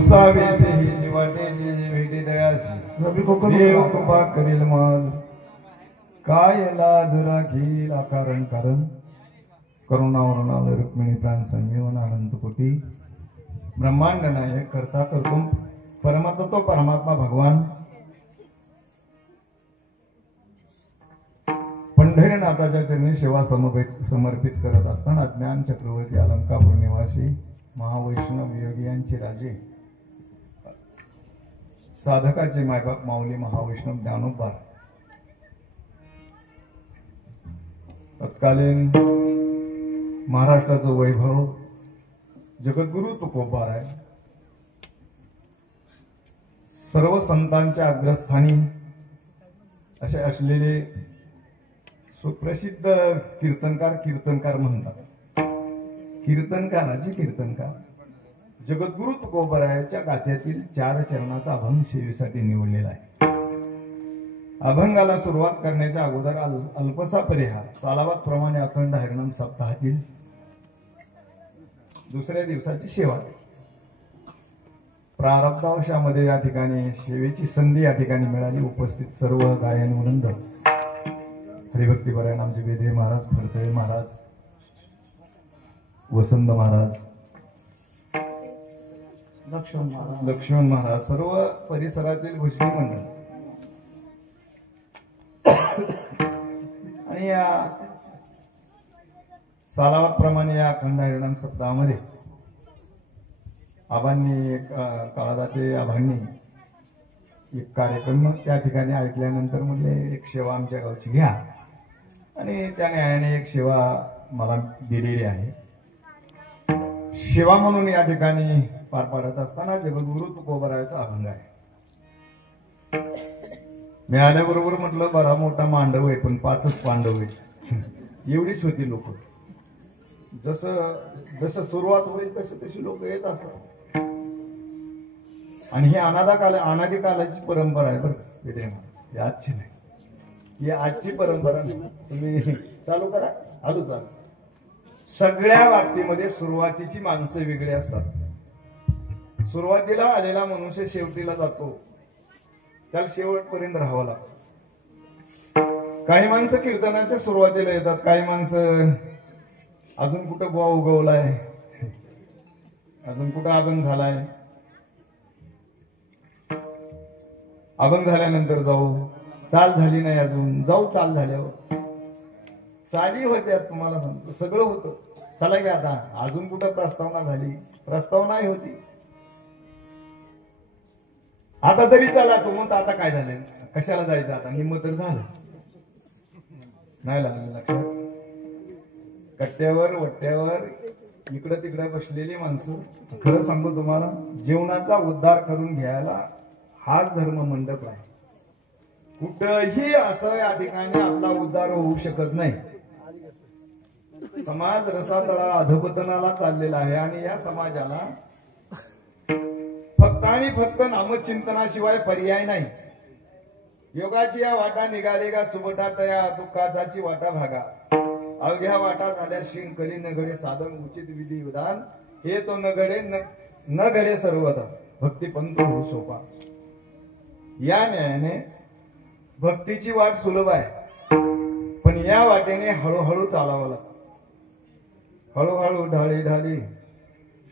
पुसावेसे ही जीवाटे जी भेटी दयासी देव कृपा करील माझ काय लाज राखील आकारण कारण करुणावरुणाल रुक्मिणी प्राण संजीवन अनंत कोटी ब्रह्मांड नायक करता करतो परमात्मा तो परमात्मा भगवान पंढरीनाथाच्या चरणी सेवा समर्पित करत असताना ज्ञान चक्रवर्ती अलंकापूर निवासी महावैष्णव योगी यांचे राजे साधकाचे मायबाप माऊली महावैष्णव ज्ञानोबा तत्कालीन महाराष्ट्राचं वैभव जगद्गुरु तुकोबार आहे. सर्व संतांच्या अग्रस्थानी असे असलेले सुप्रसिद्ध कीर्तनकार म्हणतात. कीर्तनकाराचे कीर्तनकार जगद्गुरु तुकोबारायाच्या गाथ्यातील 4 चरणाचा अभंग सेवेसाठी निवडलेला आहे. अभंगाला सुरुवात करण्याच्या अगोदर अल्पसा परिहार सालावात प्रमाणे अखंड हरिनाम सप्ताहातील दुसऱ्या दिवसाची सेवा. प्रारब्धावशामध्ये या ठिकाणी सेवेची संधी या ठिकाणी मिळाली. उपस्थित सर्व गायन वृंद हरिभक्तीपरायण आमचे वेदे महाराज, फडतळे महाराज, वसंत महाराज, लक्ष्मण महाराज, सर्व परिसरातील भुजगी मंडळ आणि या सालावात प्रमाणे या अखंड हरिनाम सप्ताहामध्ये आबांनी काळादाते आबांनी एक कार्यक्रम त्या ठिकाणी ऐकल्यानंतर म्हणजे एक सेवा आमच्या गावची घ्या आणि त्या न्यायाने एक सेवा मला दिलेली आहे. सेवा म्हणून या ठिकाणी पार पाडत असताना जगद्गुरु तुकोबारायाचा अभंग आहे. मी आल्याबरोबर म्हटलं बरा मोठा मांडव आहे पण 5च पांडव आहे. एवढीच होती लोक. जसं सुरुवात होईल तशी लोक येत असतात आणि ही अनादी कालाची परंपरा आहे. बरं वेदे महाराज, आजची नाही, ही आजची परंपरा नाही. तुम्ही चालू करा, चालू. सगळ्या बाबतीमध्ये सुरुवातीची माणसं वेगळी असतात. सुरुवातीला आलेला मनुष्य शेवटीला जातो, त्याला शेवटपर्यंत राहावं लागतं. काही माणसं कीर्तनाच्या सुरुवातीला येतात, काही माणसं अजून कुठं बुवा उगवलाय, अजून कुठं अभंग झालाय, अभंग झाल्यानंतर जाऊ, चाल झाली नाही अजून, जाऊ चाल झाल्यावर. चाली होत्या तुम्हाला सांगतो, सगळं होतं. चला की आता अजून कुठं प्रस्तावना झाली, प्रस्तावना होती. आता तरी चला तू म्हणतो आता काय झालं, कशाला जायचं, आता निम्म तर झालं. नाही लागलं लक्षात. कट्ट्यावर वट्ट्यावर इकडं तिकडं बसलेली माणसं, खरं सांगू तुम्हाला, जीवनाचा उद्धार करून घ्यायला हाच धर्म मंडप आहे. कुठंही असं या ठिकाणी आपला उद्धार होऊ शकत नाही. समाज रसातळा अधपतनाला चाललेला आहे आणि या समाजाला फक्त आणि फक्त नामचिंतनाशिवाय पर्याय नाही. योगाची या वाटा निघाले का सुबटा तया, दुःखाची वाटा भागा. अवघ्या वाटा झाल्या शिंग कली न घडे साधन उचित विधी विधान, हे तो न घडे सर्वदा भक्तिपंथ हो सोपा. या न्यायाने भक्तीची वाट सुलभ आहे पण या वाटेने हळूहळू चालावं लागतं. हळूहळू ढाळी ढाली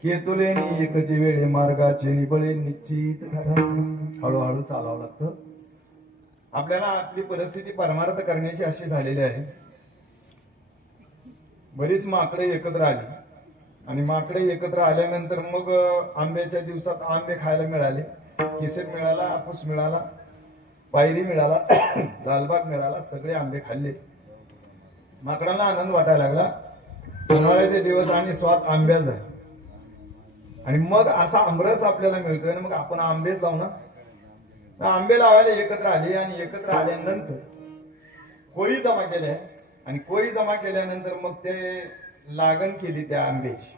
केतुलेनी एकची वेळे मार्गाचे निबळे निश्चित हळूहळू चालावं लागतं. आपल्याला आपली परिस्थिती परमार्थ करण्याची अशी झालेली आहे. बरीच माकडे एकत्र आली आणि माकडे एकत्र आल्यानंतर मग आंब्याच्या दिवसात आंबे खायला मिळाले, केसर मिळाला, हापूस मिळाला, पायरी मिळाला, लालबाग मिळाला, सगळे आंबे खाल्ले. माकडांना आनंद वाटायला लागला. उन्हाळ्याचे दिवस आणि स्वाद आंब्याचा आहे आणि मग असा आमरस आपल्याला मिळतोय ना, मग आपण आंबेच लावू ना. आंबे लावायला एकत्र आले आणि एकत्र आल्यानंतर कोळी जमा केल्या आणि कोळी जमा केल्यानंतर मग ते लागण केली. त्या आंब्याची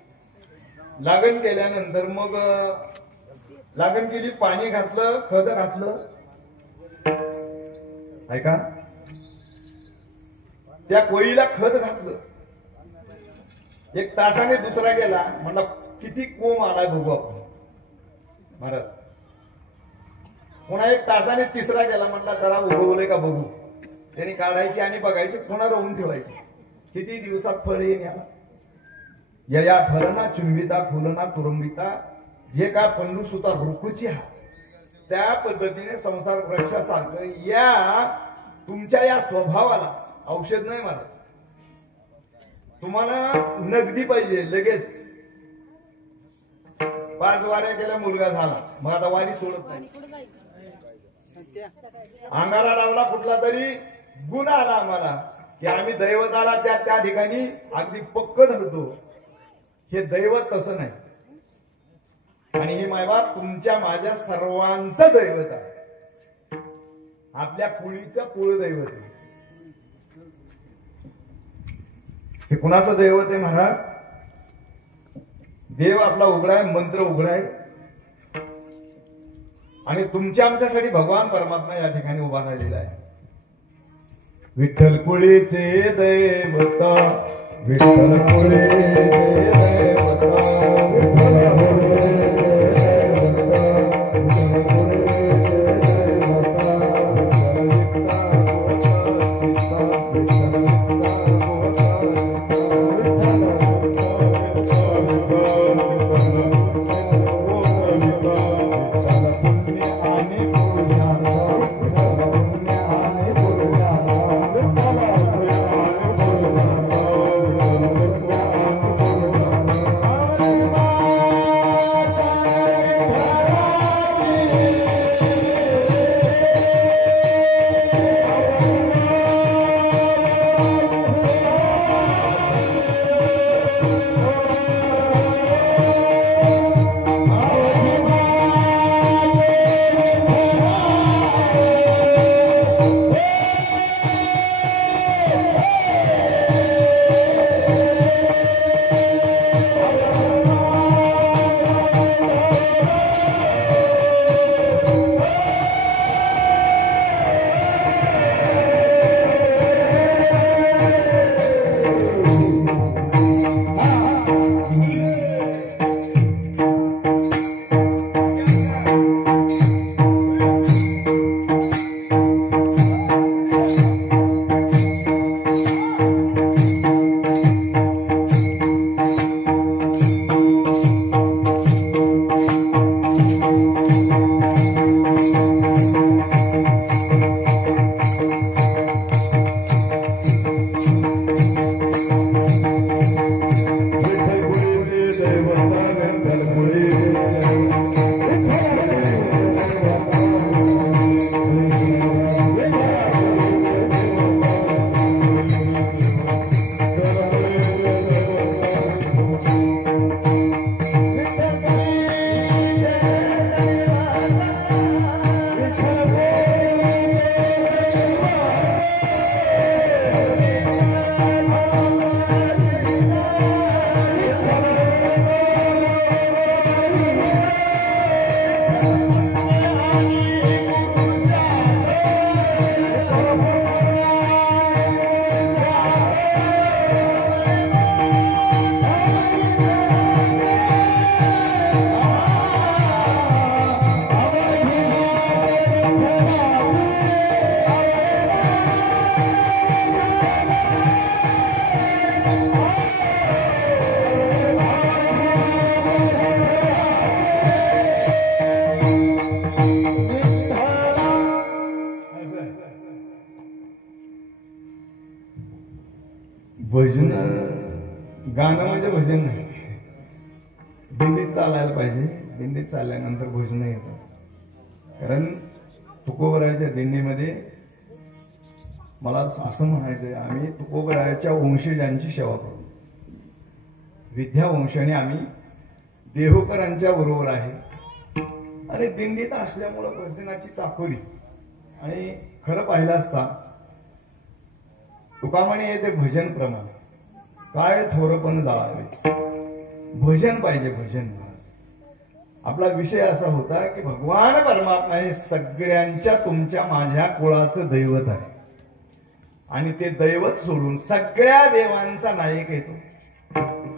लागण केल्यानंतर मग लागण केली, पाणी घातलं, खत घातलं. ऐका, त्या कोळीला खत घातलं. 1 तासाने दुसरा गेला, म्हणला किती कोंब आलाय बघू आपण. महाराज. पुन्हा एक तासाने तिसरा गेला, म्हणला जरा उगवलंय का बघू. त्यांनी काढायची आणि बघायची, पुन्हा रोवून ठेवायची. किती दिवसात फळ येईन याला. या फलना चुंबिता फुलना तुरंबिता, जे का पंडू सुता रुकुची हा, त्या पद्धतीने संसार वृक्षासारखं या तुमच्या या स्वभावाला औषध नाही महाराज. तुम्हाला नगदी पाहिजे लगेच. 5 वाऱ्या केल्या मुलगा झाला, मग आता वारी सोडत नाही. अंगारा लावला कुठला तरी गुण आला आम्हाला की आम्ही दैवताला त्या ठिकाणी अगदी पक्क धरतो. हे दैवत तसं नाही. आणि हे मायबाप तुमच्या माझ्या सर्वांचं दैवत आहे. आपल्या कुळीचं कुळदैवत आहे. हे कुणाचं दैवत आहे महाराज? देव आपला उघडा आहे, मंत्र उघडा आहे. आणि तुमच्या आमच्यासाठी भगवान परमात्मा या ठिकाणी उभा राहिलेला आहे. विठ्ठल कुळीचे दैवत, विठ्ठल कुळीचे दैवत, विठ्ठल कुळीचे भजन गाणं म्हणजे भजन नाही. दिंडीत चालायला पाहिजे. दिंडीत चालल्यानंतर भजन येतं. कारण तुकोबरायाच्या दिंडीमध्ये मला असं म्हणायचंय, आम्ही तुकोबरायाच्या वंशजांची सेवा करतो. विद्यावंशाने आम्ही देहूकरांच्या बरोबर आहे. आणि दिंडीत असल्यामुळं भजनाची चाकोरी. आणि खरं पाहिलं असता तुका म्हणे येते भजन प्रमाण काय थोरपण जाळावे. भजन पाहिजे. भजन महाराज आपला विषय असा होता की भगवान परमात्मा हे सगळ्यांच्या तुमच्या माझ्या कुळाचं दैवत आहे. आणि ते दैवत सोडून सगळ्या देवांचा नायक येतो.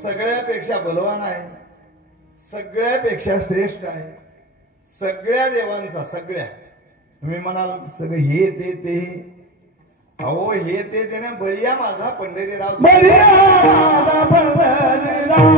सगळ्यापेक्षा बलवान आहे, सगळ्यापेक्षा श्रेष्ठ आहे. सगळ्या देवांचा, सगळ्या. तुम्ही म्हणाल सगळं हे ते अहो हे ते ना, बळिया माझा पंढरीराव, बळिया माझा पंढरीराव,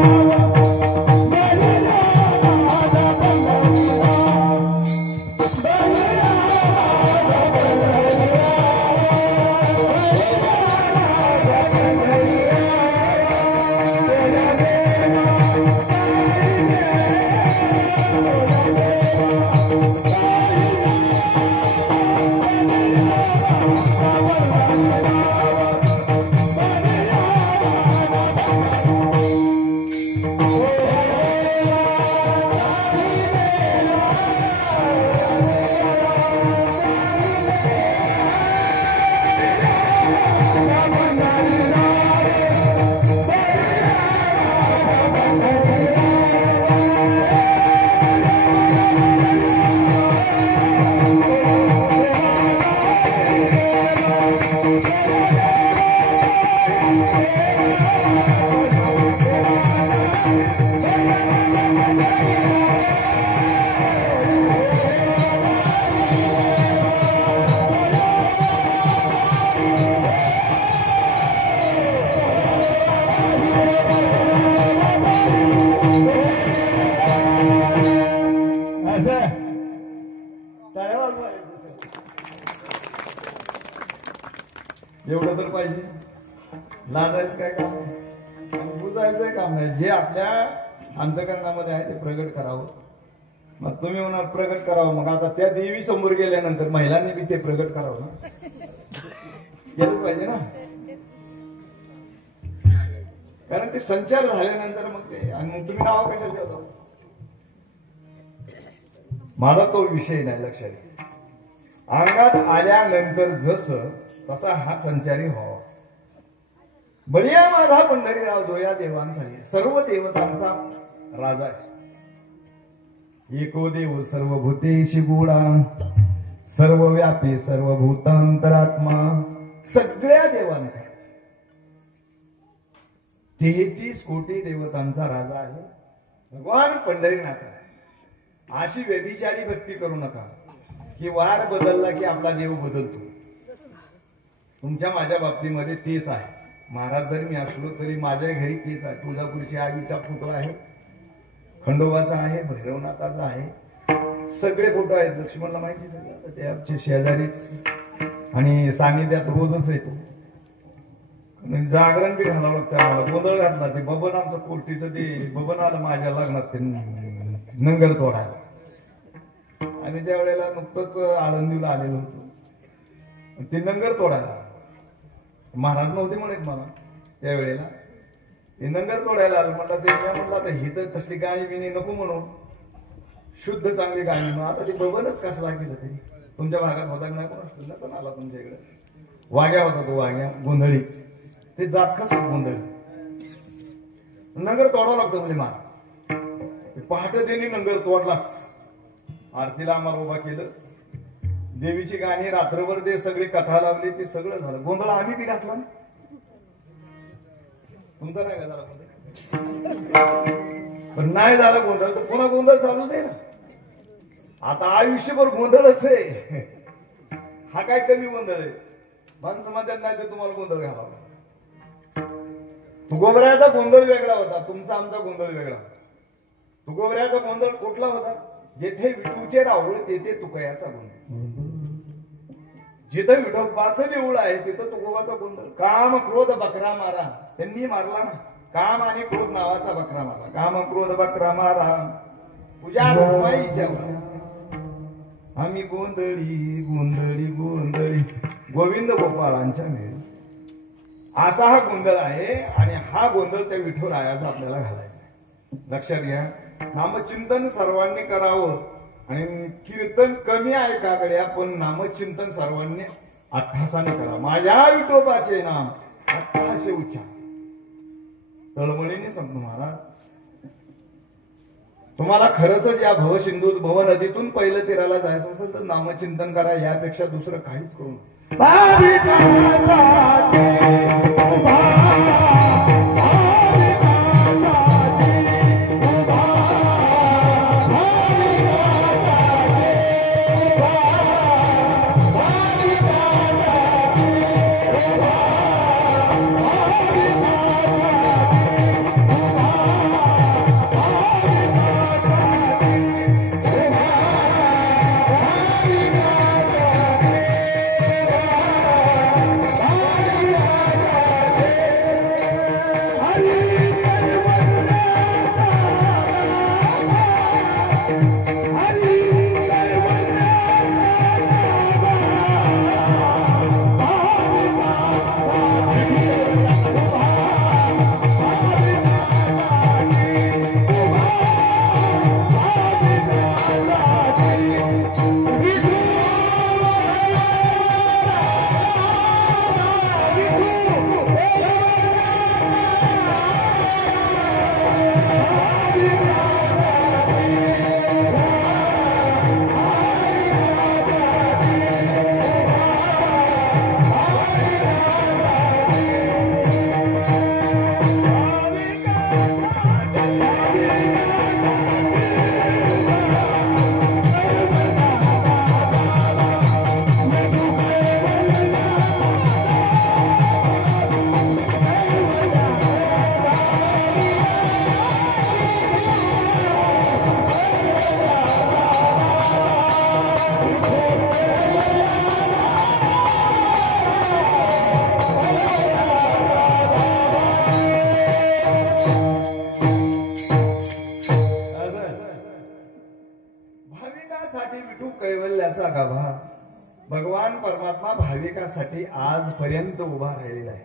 एवढं तर पाहिजे. लाजायचं काय काम नाही आणि बुजायचं काम नाही. जे आपल्या अंतकरणामध्ये आहे ते प्रगट करावं. मग तुम्ही म्हणाल प्रगट करावं, मग आता त्या देवी समोर गेल्यानंतर महिलांनी बी ते प्रगट करावं ना, केलंच पाहिजे ना. कारण ते संचार झाल्यानंतर मग ते, आणि मग तुम्ही नाव कशाचं ठेवता. माझा तो विषय नाही, लक्षात घ्या. अंगात आल्यानंतर जसं तसा हा संचारी व्हावा. बळिया माझा पंढरीराव जो या देवांचा आहे, सर्व देवतांचा राजा आहे. एको देव सर्वभूतेशी गुणा, सर्वव्यापी सर्वभूतांतरात्मा. सगळ्या देवांचा 33 कोटी देवतांचा राजा आहे भगवान पंढरीनाथ आहे. अशी व्यभिचारी भक्ती करू नका की वार बदलला की आपला देव बदलतो. तुमच्या माझ्या बाबतीमध्ये तेच आहे. महाराज जरी मी असलो तरी माझ्या घरी तेच आहे. तुळजापूरची आईचा फोटो आहे, खंडोबाचा आहे, भैरवनाथाचा आहे, सगळे फोटो आहेत. लक्ष्मणला माहिती सगळं, ते आमचे शेजारीच आणि सानिध्यात रोजच येतो. जागरण बी घालावं लागतं आम्हाला. गोंधळ घातला ते बबन आमचं कोर्टीचं, ते बबन आलं माझ्या लग्नात ते नंगर तोडायला, आणि त्यावेळेला नुकतंच आळंदीला आलेलो होतो. ते नंगर तोडायला महाराज नव्हते म्हणत मला त्यावेळेला. ते नंगर तोडायला आलं. म्हटलं ते म्हटलं आता ही तर तसली गाणी बिणी नको म्हणून, शुद्ध चांगली गाणी. मग आता ते बबनच कसला केलं तरी. तुमच्या भागात होता नाही, कोण नसन आला तुमच्या इकडे. वाघ्या होता तो, वाघ्या गोंधळी, ते जात कसं गोंधळी. नंगर तोडावं लागतं म्हणजे महाराज. पहाटे त्यांनी नंगर तोडलाच. आरतीला आम्हाला उभा केलं. देवीची गाणी रात्रभर ते सगळी कथा लावली, ते सगळं झालं. गोंधळ आम्ही बी घातला ना. तुमचा नाही का झाला पण नाही झालं गोंधळ, तर पुन्हा गोंधळ चालूच आहे ना. आता आयुष्यभर गोंधळच आहे. हा काय कमी गोंधळ आहे. माणसं म्हणतात नाही तर तुम्हाला गोंधळ घालावा. तुकोबऱ्याचा गोंधळ वेगळा होता, तुमचा आमचा गोंधळ वेगळा. तुकोबऱ्याचा गोंधळ कुठला होता. जेथे विठूचे राहुळ तेथे तुकयाचा गोंधळ. जिथं विठोबाचं देऊळ आहे तिथं तुकोबाचा गोंधळ. काम क्रोध बकरा मारा, त्यांनी मारला ना. काम आणि क्रोध नावाचा बकरा मारा. काम क्रोध बकरा मारा, पूजा रुक्माईच्या आम्ही गोंधळी गोंधळी गोंधळी गोविंद गोपाळांच्या मेळ. असा हा गोंधळ आहे. आणि हा गोंधळ त्या विठुरायाचा आपल्याला घालायचा आहे. लक्षात घ्या. नामचिंतन सर्वांनी करावं. आणि कीर्तन कमी आहे कागड्या, पण नामचिंतन सर्वांनी अट्ठासाने करा. माझ्या विठोबाचे नाम 1800 उच्चार तळमळीने सांगतो महाराज. तुम्हाला खरंच या भवसिंधू भव नदीतून पहिलं तीराला जायचं असेल तर नामचिंतन करा. यापेक्षा दुसरं काहीच करू नका. भाविकासाठी विठू कैवल्याचा गाभा. भगवान परमात्मा भाविकासाठी आजपर्यंत उभा राहिलेला आहे.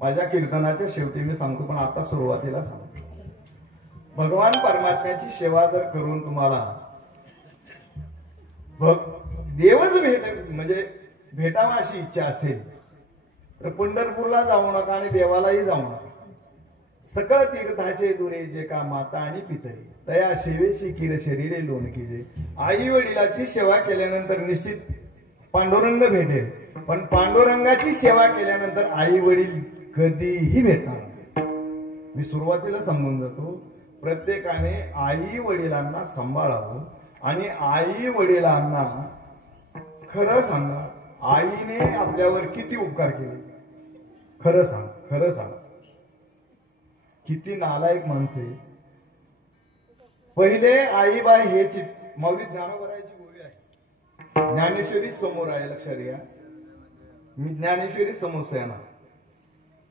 माझ्या कीर्तनाच्या शेवटी मी सांगतो, पण आता सुरुवातीला सांगतो. भगवान परमात्म्याची सेवा जर करून तुम्हाला देवच म्हणजे भेटावा अशी इच्छा असेल तर पंढरपूरला जाऊ नका आणि देवालाही जाऊ नका. सकळ तीर्थाचे दुरे जे का माता आणि पितरी तया सेवेशी किर शरीरे लोणकी जे. आई वडिलाची सेवा केल्यानंतर निश्चित पांडुरंग भेटेल, पण पांडुरंगाची सेवा केल्यानंतर आई वडील कधीही भेटणार. मी सुरुवातीला सांगून जातो, प्रत्येकाने आई वडिलांना सांभाळावं आणि आई वडिलांना खरं सांगा, आईने आपल्यावर किती उपकार केले. खरं सांग, खरं सांग. किती नालायक माणसे. पहिले आईबाई हे माऊली ज्ञानोबरायची गोळी आहे. ज्ञानेश्वरी समोर आहे, लक्षात घ्या. मी ज्ञानेश्वरी समजतोय ना.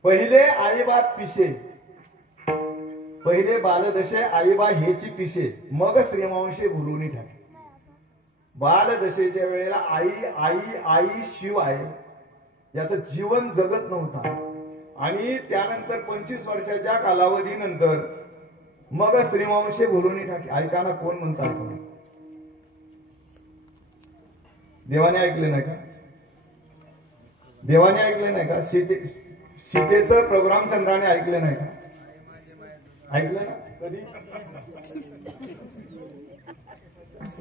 पहिले आईबाप पिशे, पहिले बालदशे आईबा हेची पिशे, मग श्रीमांशे भुलूनी टाके. बालदशेच्या वेळेला आई आई आई शिव आहे याचं जीवन जगत नव्हता. आणि त्यानंतर 25 वर्षाच्या कालावधीनंतर मग श्रीमांशे भुलूनी टाके. ऐका ना, कोण म्हणतात कोण? देवाने ऐकले नाही का? देवाने ऐकले नाही का? सीतेचं प्रोग्राम चंद्राने ऐकले नाही का? ऐकलं ना कधी?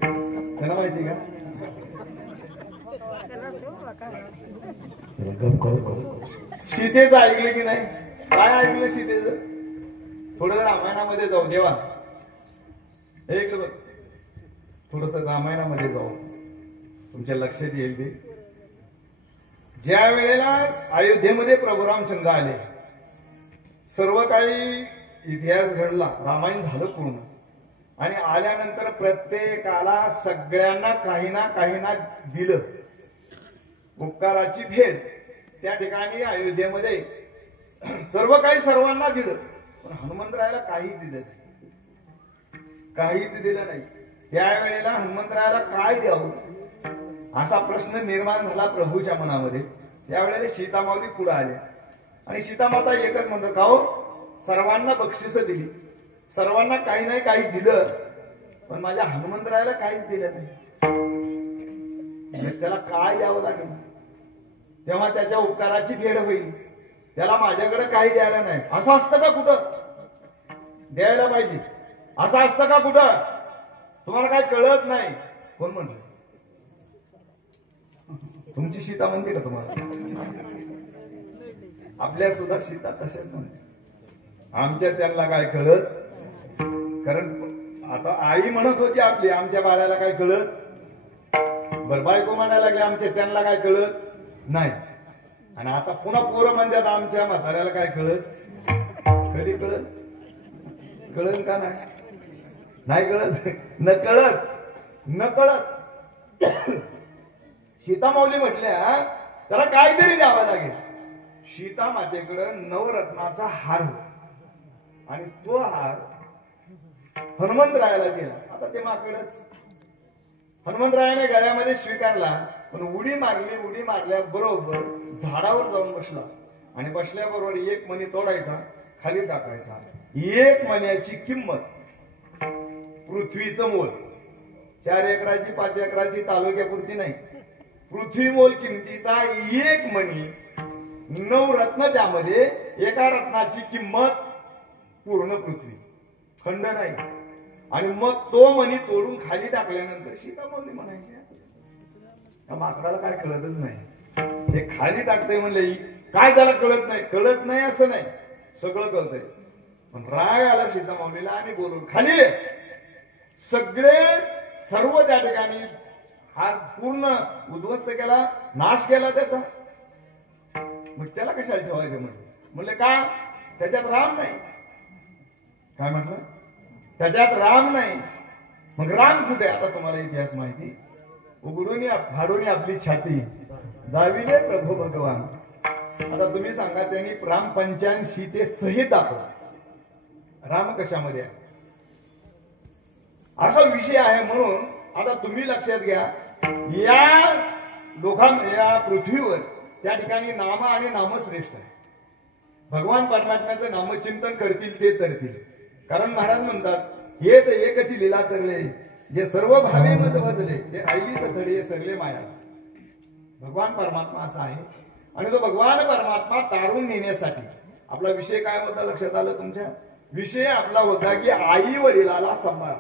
त्यांना माहिती का? सीतेचं ऐकलं की नाही? काय ऐकलं सीतेचं? थोडं रामायणामध्ये जाऊ. देवा एक थोडस रामायणामध्ये जाऊ, तुमच्या लक्षात येईल ते. ज्या वेळेला अयोध्येमध्ये प्रभू रामचंद्र आले, सर्व काही इतिहास घडला, रामायण झालं पूर्ण. आणि आल्यानंतर प्रत्येकाला सगळ्यांना काही ना दिलं. उपकाराची फेड त्या ठिकाणी अयोध्येमध्ये सर्व काही सर्वांना दिलं, पण हनुमंतरायाला काहीच दिलं नाही. काहीच दिलं नाही. त्यावेळेला हनुमंतरायाला काय द्यावं असा प्रश्न निर्माण झाला प्रभूच्या मनामध्ये. त्यावेळेला सीतामावली पुढे आल्या आणि सीतामाता एकच म्हणतात, का हो, सर्वांना बक्षिस दिली, सर्वांना काही नाही काही दिलं, पण माझ्या हनुमंतरायाला काहीच दिलं नाही. त्याला काय द्यावं लागेल तेव्हा त्याच्या उपकाराची फेड होईल. त्याला माझ्याकडे काही द्यायला नाही असं असतं का? कुठं द्यायला पाहिजे असं असतं का? कुठं? तुम्हाला काय कळत नाही? कोण म्हणलं? तुमची सीता म्हणते का तुम्हाला? आपल्या सुद्धा सीता तसेच म्हणते. आमच्या त्यांना काय कळत? कारण आता आई म्हणत होती आपली, आमच्या बाळाला काय कळत? बर बायको म्हणायला लागले आमच्या त्यांना काय कळत नाही. आणि आता पुन्हा पोरं म्हणतात आमच्या म्हाताऱ्याला काय कळत? कधी कळत? कळत का नाही? नाही कळत. न कळत न कळत. सीता माऊली म्हटल्या त्याला काहीतरी द्यावं लागेल. सीता मातेकडं नवरत्नाचा हार होता आणि तो हार हनुमंतरायाला दिला. आता ते माकडच हनुमंतरायाने गळ्यामध्ये स्वीकारला, पण उडी मारल्या बरोबर झाडावर जाऊन बसला आणि बसल्याबरोबर एक मणी तोडायचा, खाली टाकायचा. एक मण्याची किंमत पृथ्वीचं मोल. 4 एकराची 5 एकराची तालुक्यापुरती नाही, पृथ्वी मोल किमतीचा एक मणी. 9 रत्न, त्यामध्ये एका रत्नाची किंमत पूर्ण पृथ्वी, खंड नाही. आणि मग तो मणी तोडून खाली टाकल्यानंतर सीता माऊली म्हणायची, त्या माकडाला काय कळतच नाही, हे खाली टाकतंय म्हणले काय त्याला कळत नाही? कळत नाही असं नाही, सगळं कळतंय. पण राग आला सीता माऊलीला आणि बोलून खाली सगळे सर्व त्या ठिकाणी हा पूर्ण उद्ध्वस्त केला, नाश केला त्याचा. मग त्याला कशाला ठेवायचं म्हणले का? त्याच्यात राम नाही. काय म्हटलं? त्याच्यात राम नाही. मग राम कुठे? आता तुम्हाला इतिहास माहिती. उघडून फाडून आपली छाती दाविले प्रभू भगवान. आता तुम्ही सांगा, त्यांनी राम पंचायन सीते सहित दाखवला. राम कशामध्ये आहे? असा विषय आहे. म्हणून आता तुम्ही लक्षात घ्या, या पृथ्वीवर त्या ठिकाणी नाम आणि नामश्रेष्ठ आहे. भगवान परमात्म्याचं नामचिंतन करतील ते तरतील. कारण महाराज म्हणतात येत एकची लीला तरले, जे सर्व भावे मज भजले ते आईलीच थडे सरले माया. भगवान परमात्मा असा आहे. आणि तो भगवान परमात्मा तारून नेण्यासाठी आपला विषय काय होता लक्षात आलं तुमच्या? विषय आपला होता की आई वडिलाला सांभाळा.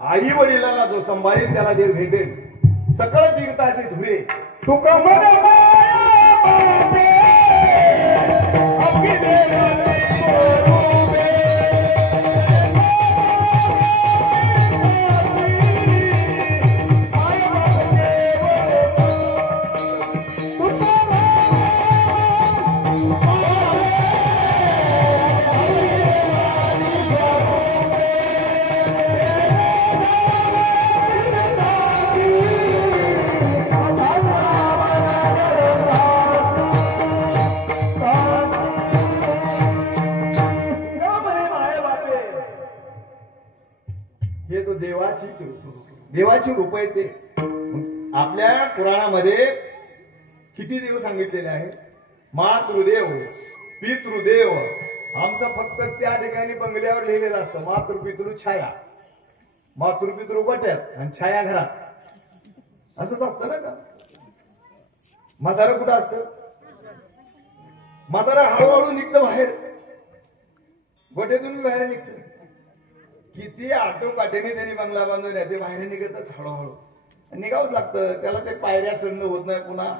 आई वडिलाला जो सांभाळेल त्याला देव भेटेल. सकळ तीर्थाचे धुरे तुका मन माया बापे, आपली देवाची गोरूबे. देवाची रूप आहे ते. आपल्या पुराणामध्ये किती देव सांगितलेले आहेत? मातृदेव, पितृदेव. आमचं फक्त त्या ठिकाणी बंगल्यावर लिहिलेलं असतं मातृपितृ छाया. मातृपितृ गोट्यात आणि छाया घरात, असंच असतं ना का? म्हातारं कुठं असतं? म्हातारं हळूहळू निघतं बाहेर, गोट्यातून बाहेर निघतं. किती आटोकाठीने त्यांनी बंगला बांधून ते बाहेर निघतच हळूहळू. निघावंच लागतं त्याला. ते पायऱ्या चढणं होत नाही पुन्हा.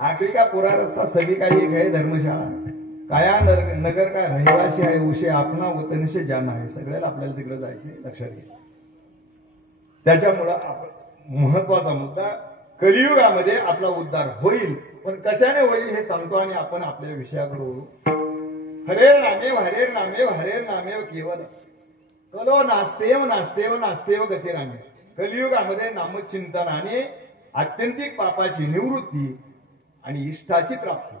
आखरी का पुरा रस्ता सगळी काही एक आहे धर्मशाळा. काया नगर का रहिवासी आहे, उशे आपणा वतनशे जाना आहे. सगळ्याला आपल्याला तिकडे जायचे, लक्षात घ्या. त्याच्यामुळं महत्वाचा मुद्दा, कलियुगामध्ये आपला उद्धार होईल, पण कशाने होईल हे सांगतो आणि आपण आपल्या विषयाकडे वळू. हरेर नामेव हरेर नामेव हरेर नामेव केवल कलो नास्तेव नास्तेव नास्तेव गतिरामे. कलियुगामध्ये नामचिंतनाने आत्यंतिक पापाची निवृत्ती आणि इष्टाची प्राप्ती.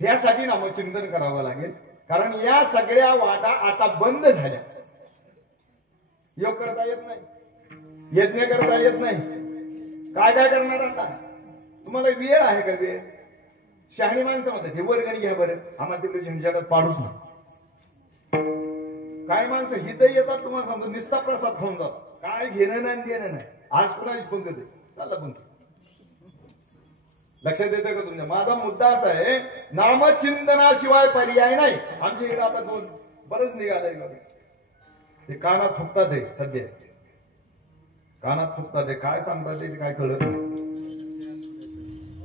त्यासाठी नामचिंतन करावं लागेल. कारण या सगळ्या वाटा आता बंद झाल्या. योग करता येत नाही, यज्ञ करता येत नाही. काय काय करणार आता? तुम्हाला वेळ आहे का? वेळ शहाणी माणसं म्हणतात हे वर्गणी घ्या बरं, आम्हाला तिकडे झंझाटात पाडूच ना. काय माणसं हित येतात तुम्हाला सांगतो, निस्ता प्रसाद खाऊन जातात. काय घेणं नाही देणं नाही. आज कुणाची पंगत आहे, चालला पंगत. लक्षात येतं का तुमच्या? माझा मुद्दा असा आहे, नामचिंतनाशिवाय पर्याय नाही. आमच्या इकडे आता दोन बरंच निघालंय बघा. ते कानात फुकतात आहे सध्या, कानात फुकतात आहे. काय सांगतात ते काय कळत नाही.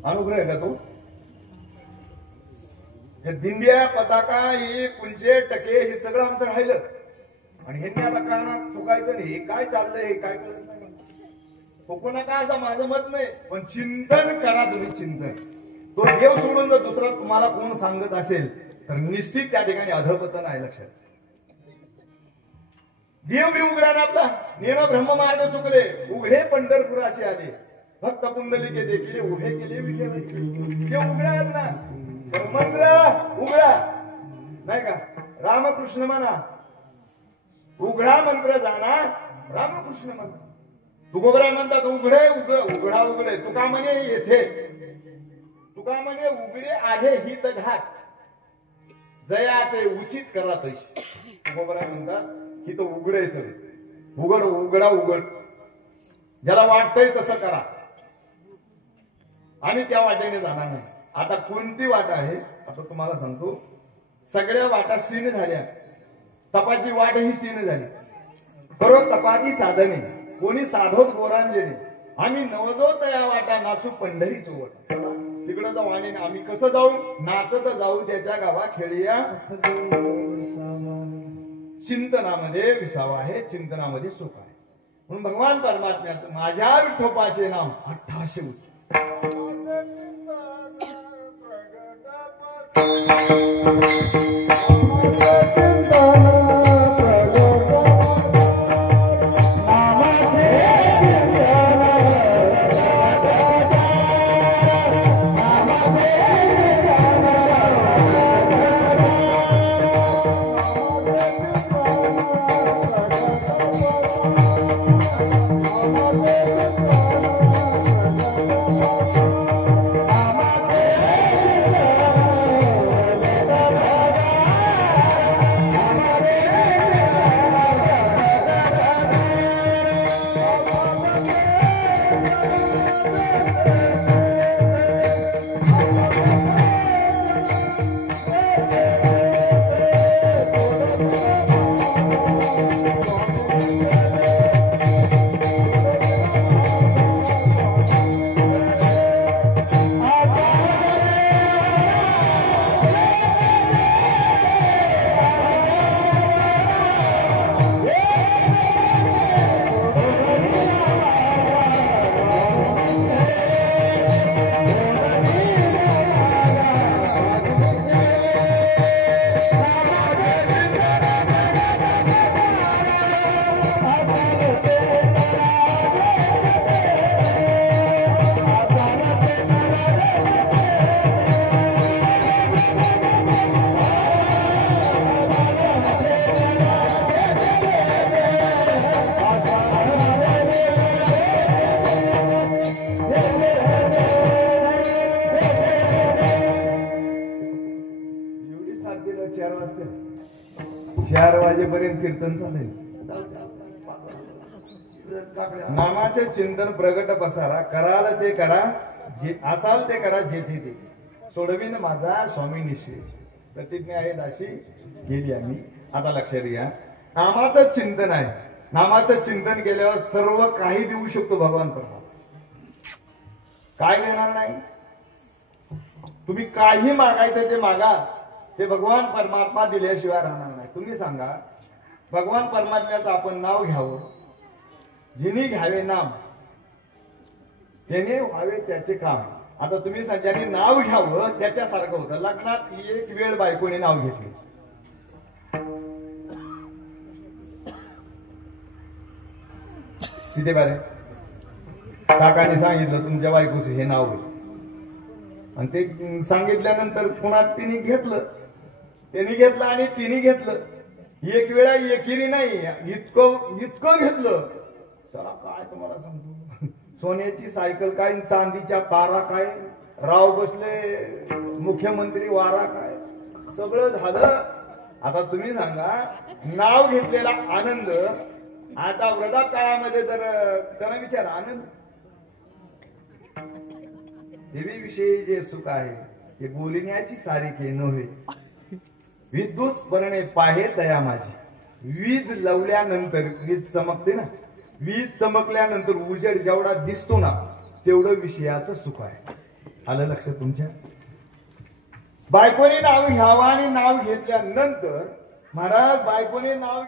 अनुग्रह आहे का तो? दिंड्या पताका हे कुंचे टके हे सगळं आमचं राहिलं. आणि ह्यांनी आता कानात फुकायचं नाही. हे काय चाललंय हे काय कळत नाही. फुकू नका असं माझं मत नाही, पण चिंतन करा तुम्ही. चिंतन. तो देव सोडून जर दुसरा तुम्हाला कोण सांगत असेल तर निश्चित त्या ठिकाणी अधपतन आहे. लक्षात. देव बी उघडा ना आपला. नेम ब्रह्ममार्ग चुकले, उघडे पंढरपुराशी आले. भक्त पुंडलिके देखील उभे केले विठेवर. देव उघडा आहेत ना. मंत्र उघडा नाही का? रामकृष्ण म्हणा, उघडा मंत्र जाणा रामकृष्ण म्हणा. तुकोबरा म्हणतात उघडे उघडा उघडे. तुका म्हणे येथे, तुका म्हणे उघडे आहे ही तर घाट, जया ते उचित करा तशी. तुकोबरा म्हणतात ही तर उघडे सगळे. उघड उघडा उघड, ज्याला वाटतंय तसं करा आणि त्या वाटेने जाणार नाही. आता कोणती वाट आहे? आता तुम्हाला सांगतो. सगळ्या वाटा सीन झाल्या. तपाची वाट ही सीन झाली. करो तपाती साधने, कोणी साधोत गोरांजने. आम्ही नवजोत या वाटा नाचू पंढरी चोवट. तिकडे जाऊ आणि आम्ही कसं जाऊ? नाचत जाऊ त्याच्या गावा खेळीया. चिंतनामध्ये विसावा आहे, चिंतनामध्ये सुख आहे. म्हणून भगवान परमात्म्याचं माझ्या विठोबाचे नाम 1800 उच्च. 4 वाजेपर्यंत कीर्तन चालेल. नामाचे चिंतन प्रगट पसारा कराल ते करा, जे असाल ते करा, जेथे ते सोडवीन माझा स्वामी निश्चय. प्रतिज्ञा आहे दाशी गेली आम्ही. आता लक्षात घ्या, नामाचं चिंतन आहे. नामाचं चिंतन केल्यावर सर्व काही देऊ शकतो भगवान परमात्मा. काय देणार नाही? तुम्ही काही मागायचं ते मागा, ते भगवान परमात्मा दिल्याशिवाय राहणार नाही. तुम्ही सांगा, भगवान परमात्म्याचं आपण नाव घ्यावं, जिनी घ्यावे नाम त्याने व्हावे त्याचे काम. आता तुम्ही ज्याने नाव घ्यावं त्याच्यासारखं होतं. लग्नात एक वेळ बायकोने नाव घेतले, तिथे बारे काकाने सांगितलं तुमच्या बायकोचं हे नाव आहे, आणि ते सांगितल्यानंतर पुन्हा तिने घेतलं आणि तिने घेतलं. एक वेळा एकेरी नाही, इतकं घेतलं. त्याला काय तुम्हाला सांगतो, सोन्याची सायकल काय, चांदीच्या तारा काय, राव बसले मुख्यमंत्री वारा काय, सगळं झालं. आता तुम्ही सांगा, नाव घेतलेला आनंद आता वृद्धा काळामध्ये जर त्यांना विचार आनंद देवीविषयी जे सुख आहे ते बोलण्याची सारिके नव्हे. विद्युत स्मरणे पाहे दया माझी. वीज लावल्यानंतर वीज चमकते ना, वीज चमकल्यानंतर उजेड जेवढा दिसतो ना तेवढं विषयाचं सुख आहे. आलं लक्ष तुमच्या? बायकोने नाव घ्यावं आणि नाव घेतल्यानंतर महाराज बायकोने नाव